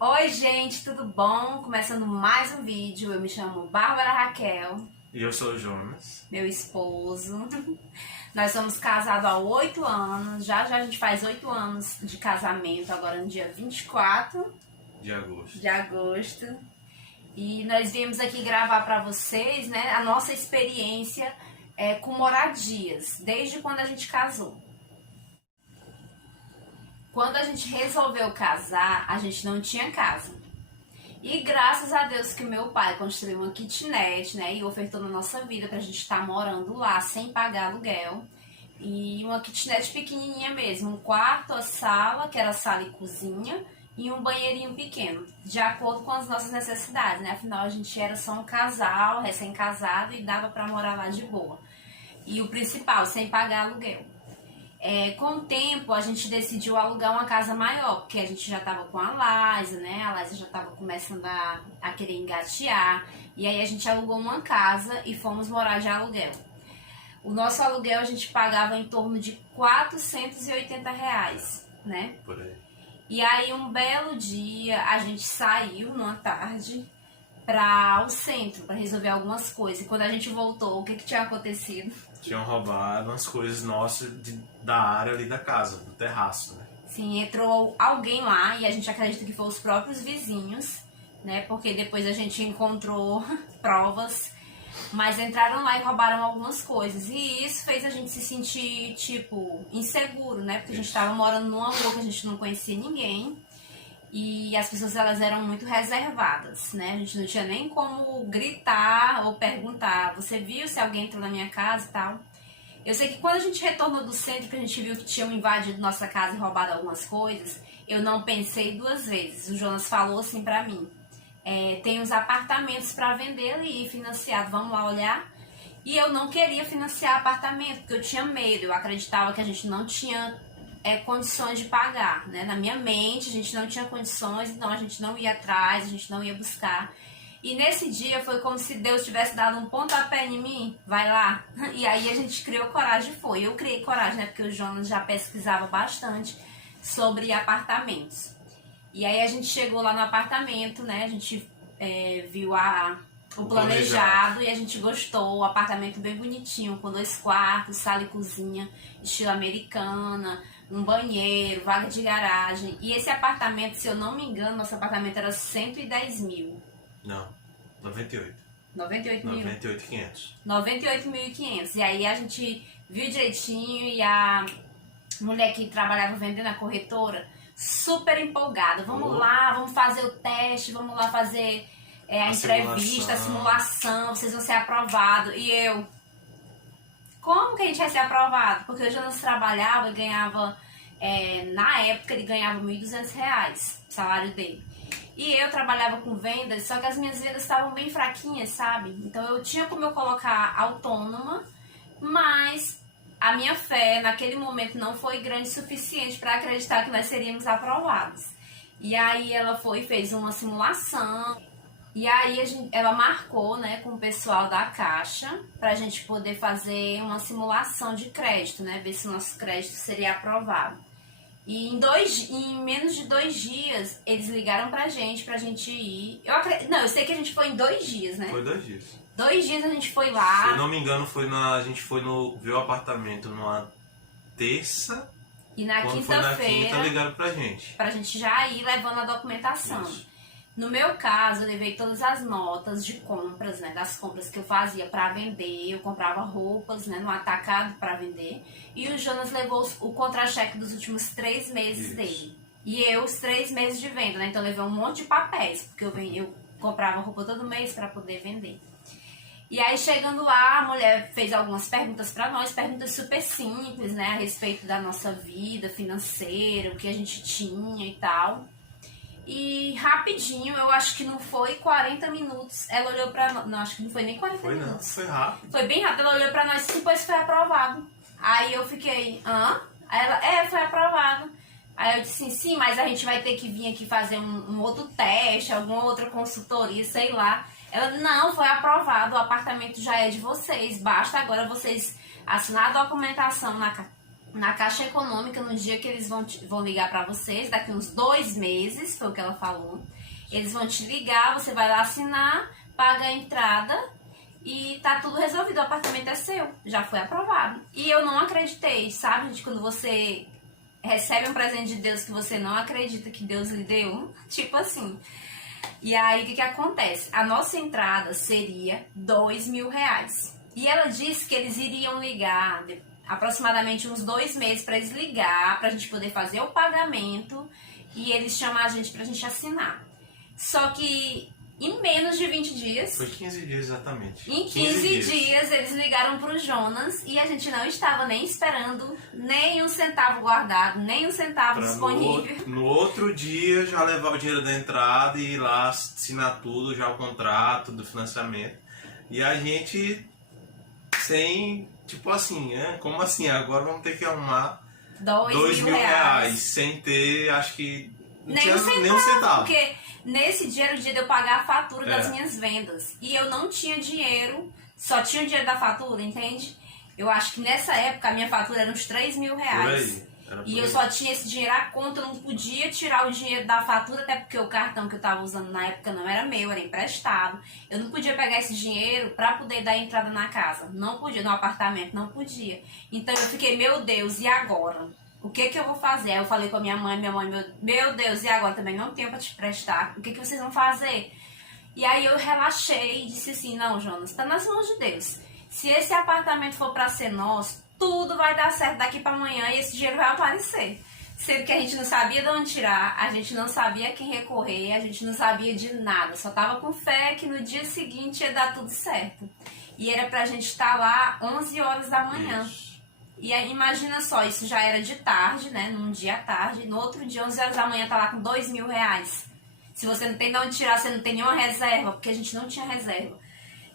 Oi gente, tudo bom? Começando mais um vídeo, eu me chamo Bárbara Raquel, E eu sou o Jonas. meu esposo. Nós somos casados há 8 anos, já a gente faz 8 anos de casamento, agora no dia 24 De agosto. de agosto. E nós viemos aqui gravar para vocês, né, a nossa experiência com moradias, desde quando a gente casou. Quando a gente resolveu casar, a gente não tinha casa. E graças a Deus que meu pai construiu uma kitnet, né, e ofertou na nossa vida pra gente estar morando lá sem pagar aluguel. E uma kitnet pequenininha mesmo, um quarto, a sala, que era sala e cozinha, e um banheirinho pequeno, de acordo com as nossas necessidades, né? Afinal, a gente era só um casal, recém-casado, e dava pra morar lá de boa. E o principal, sem pagar aluguel. Com o tempo, a gente decidiu alugar uma casa maior, porque a gente já estava com a Liza, né? A Liza já estava começando a querer engatear. E aí a gente alugou uma casa e fomos morar de aluguel. O nosso aluguel a gente pagava em torno de R$ 480, né? Por aí. E aí um belo dia a gente saiu numa tarde para o centro para resolver algumas coisas. E quando a gente voltou, o que tinha acontecido? Tinham roubado umas coisas nossas da área ali da casa, do terraço, né? Sim, entrou alguém lá e a gente acredita que foram os próprios vizinhos, né? Porque depois a gente encontrou provas, mas entraram lá e roubaram algumas coisas. E isso fez a gente se sentir, tipo, inseguro, né? Porque a gente tava morando numa rua que a gente não conhecia ninguém. E as pessoas, elas eram muito reservadas, né? A gente não tinha nem como gritar ou perguntar: você viu se alguém entrou na minha casa e tal? Eu sei que quando a gente retornou do centro, que a gente viu que tinham invadido nossa casa e roubado algumas coisas, eu não pensei duas vezes. O Jonas falou assim pra mim: tem uns apartamentos pra vender ali, financiado, vamos lá olhar? E eu não queria financiar apartamento, porque eu tinha medo, eu acreditava que a gente não tinha condições de pagar, né? Na minha mente a gente não tinha condições, então a gente não ia atrás, a gente não ia buscar. E nesse dia foi como se Deus tivesse dado um pontapé em mim, vai lá. E aí a gente criou coragem, foi. Eu criei coragem, né? Porque o Jonas já pesquisava bastante sobre apartamentos. E aí a gente chegou lá no apartamento, né? A gente viu o planejado e a gente gostou. O apartamento bem bonitinho, com 2 quartos, sala e cozinha, estilo americana, um banheiro, vaga de garagem. E esse apartamento, se eu não me engano, nosso apartamento era 110 mil. Não, 98. 98 mil? 98.500. 98.500. E aí a gente viu direitinho e a mulher que trabalhava vendendo a corretora, super empolgada. Vamos lá, vamos fazer o teste, vamos lá fazer a entrevista, a simulação, vocês vão ser aprovados. E eu... Como que a gente vai ser aprovado? Porque o Jonas trabalhava e ganhava, na época ele ganhava R$ 1.200, o salário dele. E eu trabalhava com vendas, só que as minhas vendas estavam bem fraquinhas, sabe? Então eu tinha como eu colocar autônoma, mas a minha fé naquele momento não foi grande o suficiente para acreditar que nós seríamos aprovados. E aí ela foi e fez uma simulação. E aí ela marcou, né, com o pessoal da Caixa pra gente poder fazer uma simulação de crédito, né, ver se o nosso crédito seria aprovado. E em menos de 2 dias eles ligaram pra gente ir. Eu sei que a gente foi em 2 dias, né? Foi 2 dias. 2 dias a gente foi lá. Se eu não me engano, a gente foi ver o apartamento numa terça. E na quando foi na quinta-feira quinta, ligaram pra gente. Pra gente já ir levando a documentação. Isso. No meu caso, eu levei todas as notas de compras, né, das compras que eu fazia para vender. Eu comprava roupas, né, no atacado para vender. E o Jonas levou o contra-cheque dos últimos 3 meses dele. E eu, os 3 meses de venda, né? Então eu levei um monte de papéis, porque eu comprava roupa todo mês para poder vender. E aí, chegando lá, a mulher fez algumas perguntas para nós, perguntas super simples, né, a respeito da nossa vida financeira, o que a gente tinha e tal. E rapidinho, eu acho que não foi 40 minutos, ela olhou pra nós. Não, acho que não foi nem 40 minutos. Não, foi rápido. Foi bem rápido, ela olhou pra nós e depois foi aprovado. Aí eu fiquei, hã? Aí ela, foi aprovado. Aí eu disse, sim, mas a gente vai ter que vir aqui fazer um outro teste, alguma outra consultoria, sei lá. Ela, não, foi aprovado, o apartamento já é de vocês, basta agora vocês assinar a documentação na Caixa Econômica, no dia que eles vão ligar pra vocês, daqui uns 2 meses, foi o que ela falou. Eles vão te ligar, você vai lá assinar, paga a entrada e tá tudo resolvido. O apartamento é seu, já foi aprovado. E eu não acreditei, sabe? De quando você recebe um presente de Deus que você não acredita que Deus lhe deu, tipo assim. E aí, o que acontece? A nossa entrada seria R$ 2.000. E ela disse que eles iriam ligar aproximadamente uns 2 meses para eles ligar, pra gente poder fazer o pagamento e eles chamar a gente pra gente assinar. Só que em menos de 20 dias... Foi 15 dias exatamente. Em 15 dias eles ligaram pro Jonas e a gente não estava nem esperando nem um centavo guardado, nem um centavo disponível. No outro dia já levar o dinheiro da entrada e ir lá assinar tudo, já o contrato do financiamento. E a gente sem, tipo assim, como assim? Agora vamos ter que arrumar R$ 2.000 sem ter, acho que nem um centavo. Porque nesse dia era o dia de eu pagar a fatura das minhas vendas. E eu não tinha dinheiro, só tinha o dinheiro da fatura, entende? Eu acho que nessa época a minha fatura era uns R$ 3.000. Por aí. E eu só tinha esse dinheiro à conta, eu não podia tirar o dinheiro da fatura, até porque o cartão que eu tava usando na época não era meu, era emprestado. Eu não podia pegar esse dinheiro pra poder dar entrada na casa. Não podia, no apartamento, não podia. Então eu fiquei, meu Deus, e agora? O que eu vou fazer? Aí eu falei com a minha mãe, meu Deus, e agora também não tenho pra te prestar. O que vocês vão fazer? E aí eu relaxei e disse assim, não, Jonas, tá nas mãos de Deus. Se esse apartamento for pra ser nosso, tudo vai dar certo daqui pra amanhã e esse dinheiro vai aparecer. Sendo que a gente não sabia de onde tirar, a gente não sabia a quem recorrer, a gente não sabia de nada. Só tava com fé que no dia seguinte ia dar tudo certo. E era pra gente estar lá 11 horas da manhã. Isso. E aí, imagina só, isso já era de tarde, né? Num dia à tarde. No outro dia, 11 horas da manhã, tá lá com R$ 2.000. Se você não tem de onde tirar, você não tem nenhuma reserva, porque a gente não tinha reserva.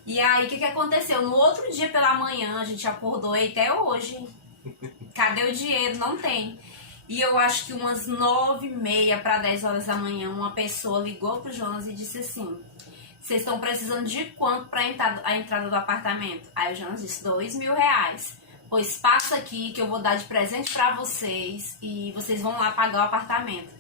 E aí, o que aconteceu? No outro dia pela manhã, a gente acordou e até hoje. Cadê o dinheiro? Não tem. E eu acho que umas 9h30 para 10 horas da manhã, uma pessoa ligou pro Jonas e disse assim, vocês estão precisando de quanto para a entrada do apartamento? Aí o Jonas disse, R$ 2.000. Pois passa aqui que eu vou dar de presente para vocês e vocês vão lá pagar o apartamento.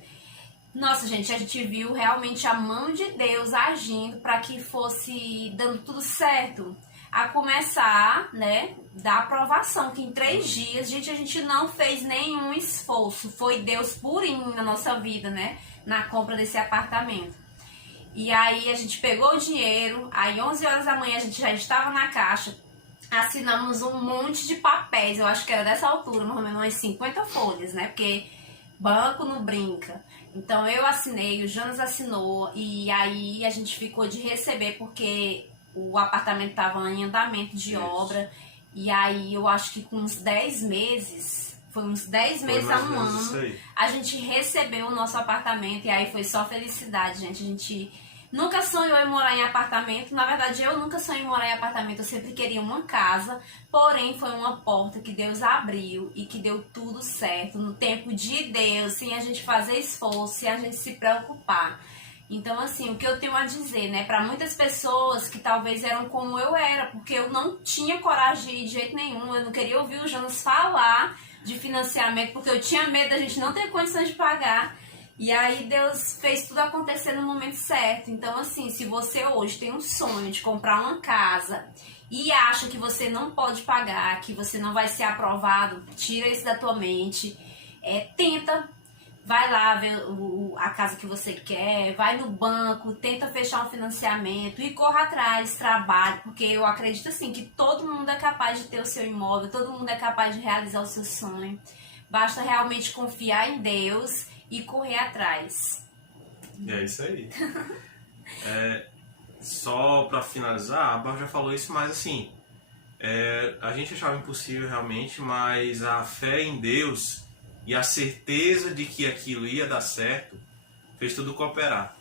Nossa, gente, a gente viu realmente a mão de Deus agindo para que fosse dando tudo certo. A começar, né, da aprovação, que em 3 dias, gente, a gente não fez nenhum esforço. Foi Deus purinho na nossa vida, né, na compra desse apartamento. E aí a gente pegou o dinheiro, aí 11 horas da manhã a gente já estava na caixa, assinamos um monte de papéis, eu acho que era dessa altura, mais ou menos umas 50 folhas, né, porque banco não brinca. Então eu assinei, o Jonas assinou e aí a gente ficou de receber porque o apartamento estava em andamento de obra. E aí eu acho que com uns 10 meses, foi uns 10 meses a um ano, a gente recebeu o nosso apartamento e aí foi só felicidade, gente. A gente nunca sonhou em morar em apartamento. Na verdade, eu nunca sonhei em morar em apartamento. Eu sempre queria uma casa. Porém, foi uma porta que Deus abriu e que deu tudo certo. No tempo de Deus, sem a gente fazer esforço, sem a gente se preocupar. Então, assim, o que eu tenho a dizer, né? Para muitas pessoas que talvez eram como eu era. Porque eu não tinha coragem de ir de jeito nenhum. Eu não queria ouvir o Jonas falar de financiamento. Porque eu tinha medo da gente não ter condições de pagar. E aí Deus fez tudo acontecer no momento certo. Então assim, se você hoje tem um sonho de comprar uma casa e acha que você não pode pagar, que você não vai ser aprovado, tira isso da tua mente. Tenta, vai lá ver a casa que você quer, vai no banco, tenta fechar um financiamento e corra atrás, trabalhe, porque eu acredito assim que todo mundo é capaz de ter o seu imóvel, todo mundo é capaz de realizar o seu sonho. Basta realmente confiar em Deus e correr atrás. É isso aí. Só pra finalizar, a Bárbara já falou isso, mas assim, a gente achava impossível realmente, mas a fé em Deus e a certeza de que aquilo ia dar certo fez tudo cooperar.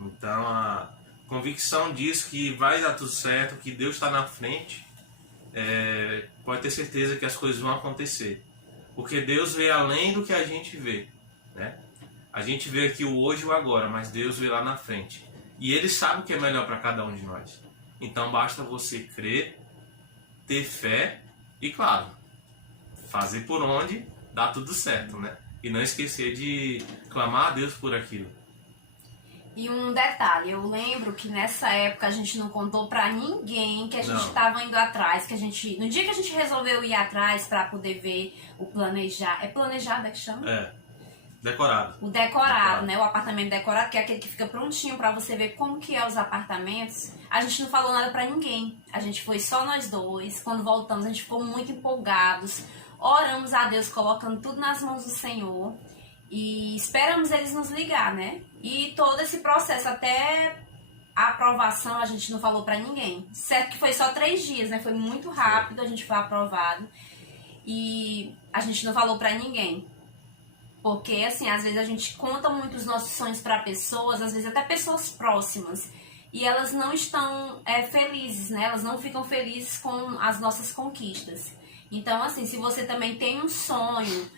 Então a convicção disso que vai dar tudo certo, que Deus está na frente, pode ter certeza que as coisas vão acontecer. Porque Deus vê além do que a gente vê, né? A gente vê aqui o hoje e o agora, mas Deus vê lá na frente. E Ele sabe o que é melhor para cada um de nós. Então basta você crer, ter fé e, claro, fazer por onde dá tudo certo, né? E não esquecer de clamar a Deus por aquilo. E um detalhe, eu lembro que nessa época a gente não contou pra ninguém que a gente estava indo atrás, que a gente, no dia que a gente resolveu ir atrás pra poder ver o planejar, é planejado é que chama? É, decorado. O decorado, né? O apartamento decorado, que é aquele que fica prontinho pra você ver como que é os apartamentos. A gente não falou nada pra ninguém, a gente foi só nós dois. Quando voltamos a gente ficou muito empolgados, oramos a Deus colocando tudo nas mãos do Senhor. E esperamos eles nos ligar, né? E todo esse processo, até a aprovação, a gente não falou pra ninguém. Certo que foi só 3 dias, né? Foi muito rápido, a gente foi aprovado. E a gente não falou pra ninguém. Porque, assim, às vezes a gente conta muito os nossos sonhos pra pessoas, às vezes até pessoas próximas. E elas não estão felizes, né? Elas não ficam felizes com as nossas conquistas. Então, assim, se você também tem um sonho,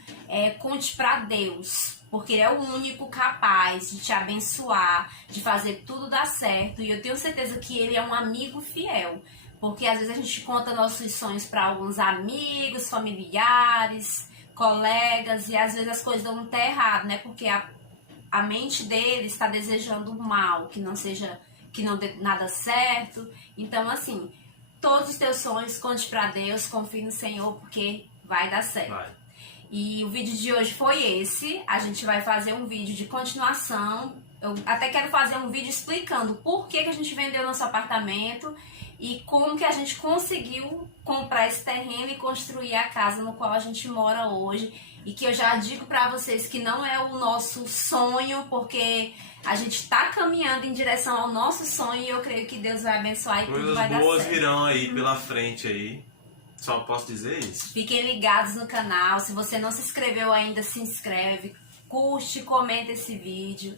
conte pra Deus, porque Ele é o único capaz de te abençoar, de fazer tudo dar certo. E eu tenho certeza que Ele é um amigo fiel, porque às vezes a gente conta nossos sonhos para alguns amigos, familiares, colegas, e às vezes as coisas dão até errado, né? Porque a mente dele está desejando o mal, que não dê nada certo. Então, assim, todos os teus sonhos, conte pra Deus, confie no Senhor, porque vai dar certo. Vai. E o vídeo de hoje foi esse. A gente vai fazer um vídeo de continuação. Eu até quero fazer um vídeo explicando por que a gente vendeu nosso apartamento e como que a gente conseguiu comprar esse terreno e construir a casa no qual a gente mora hoje. E que eu já digo pra vocês que não é o nosso sonho, porque a gente tá caminhando em direção ao nosso sonho e eu creio que Deus vai abençoar e tudo vai dar certo. Coisas boas virão aí pela frente aí. Só posso dizer isso. Fiquem ligados no canal. Se você não se inscreveu ainda, se inscreve. Curte, comenta esse vídeo.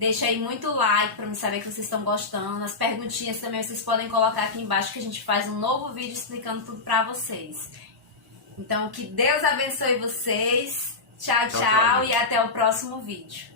Deixa aí muito like pra me saber que vocês estão gostando. As perguntinhas também vocês podem colocar aqui embaixo que a gente faz um novo vídeo explicando tudo pra vocês. Então, que Deus abençoe vocês. Tchau, tchau, e até o próximo vídeo.